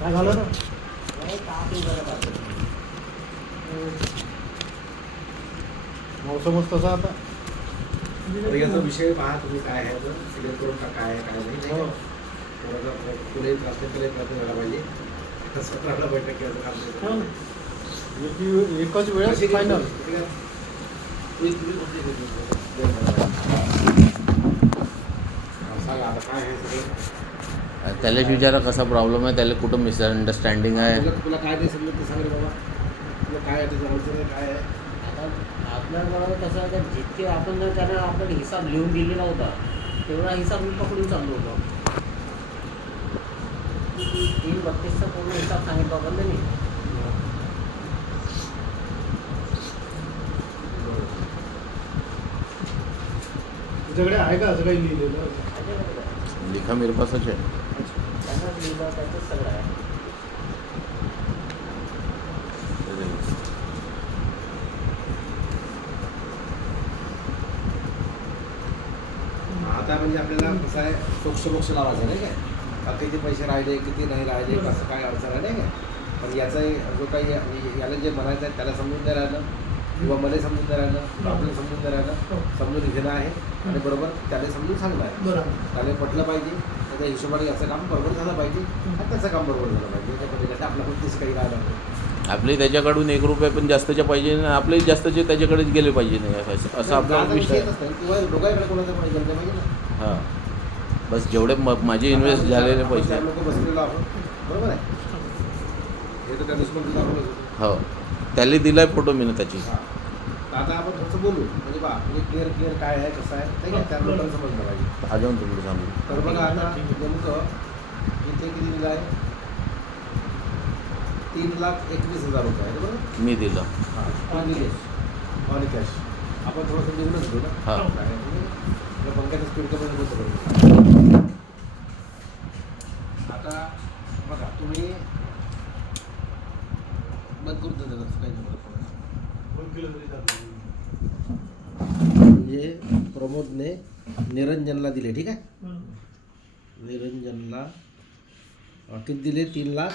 काय झालं ना? मौसमच तसा आता. याचा विषय पहा तुम्ही काय आहे तर क्लिअर करून टाका काय आहे काय नाही नाही का? कोणाला कुठेही त्रास नाही त्याला प्रयत्न झाला पाहिजे तसं राहिला बैठक घ्यायचं काम नाही. एकच वेळेस फायनल. सांगा आता काय आहे सगळं. त्यालाच विचारा कसा प्रॉब्लेम आहे, त्याला कुठं मिसअंडरस्टँडिंग आहे. तुला काय नाही समजत ते सांग रे बाबा. तुला काय आहे त्याचं अडचण काय आहे. आता आपल्याकडं कसं आहे, जितके आपण जर त्यांना आपण हिसाब लिहून दिलेला होता तेवढा हिसाब मी पकडून चाललो होतो. 332चा पूर्ण हिसाब सांगितला होता ना मी. तुझ्याकडे आहे का असं काही लिहिलेलं? लिखा मेरे पासच आहे. त्यांनाच लिहिलं त्याचंच सगळं आहे. आता म्हणजे आपल्याला कसं आहे सोक्ष लावायचं नाही काय. किती पैसे राहिले किती नाही राहिले कसं काय अडचण आहे नाही काय. पण याचा जो काही याला जे म्हणायचं आहे त्याला समजून नाही राहिलं किंवा मला समजून नाही राहिलं आपल्याला समजून नाही राहिलं. समजून घेणं आहे आणि बरोबर त्याला समजून सांगणं आहे. त्याला पटलं पाहिजे त्याच्या हिशोबाने याचं काम बरोबर झालं पाहिजे आणि त्याचं काम बरोबर झालं पाहिजे. त्याच्यामध्ये कसं आपला पण काही राहिलं नाही. आपले त्याच्याकडून 1 रुपये पण जास्तचे पाहिजे आणि आपले जास्तचे त्याच्याकडेच गेले पाहिजे नाही असं आपला विषय आहे. किंवा दोघांकडे कोणाचं पण गेलं पाहिजे ना. हां बस जेवढे माझे इन्व्हेस्ट झालेले पैसे. लोक बसलेलो आहोत बरोबर आहे. हे तर त्या दुश्मन हो त्याला दिलाय फोटो मी ना त्याची. आता आपण थोडंसं बोलू म्हणजे बा म्हणजे क्लिअर काय आहे कसं आहे नाही का त्या लोकांना समजलं पाहिजे. अजून तुमचं सांगू. तर बघा आता नेमकं इथे किती दिलं आहे 3,21,000 रुपये आहे बरोबर. मी दिलं. हां दिले ऑन कॅश. आपण थोडंसं निघूनच घेऊ ना. हां काय पंख्याचं स्पीड कमी होतं. आता बघा तुम्ही बंद करून देतात काही नाही. म्हणजे प्रमोदने निरंजनला दिले ठीक आहे. निरंजनला किती दिले 3,00,000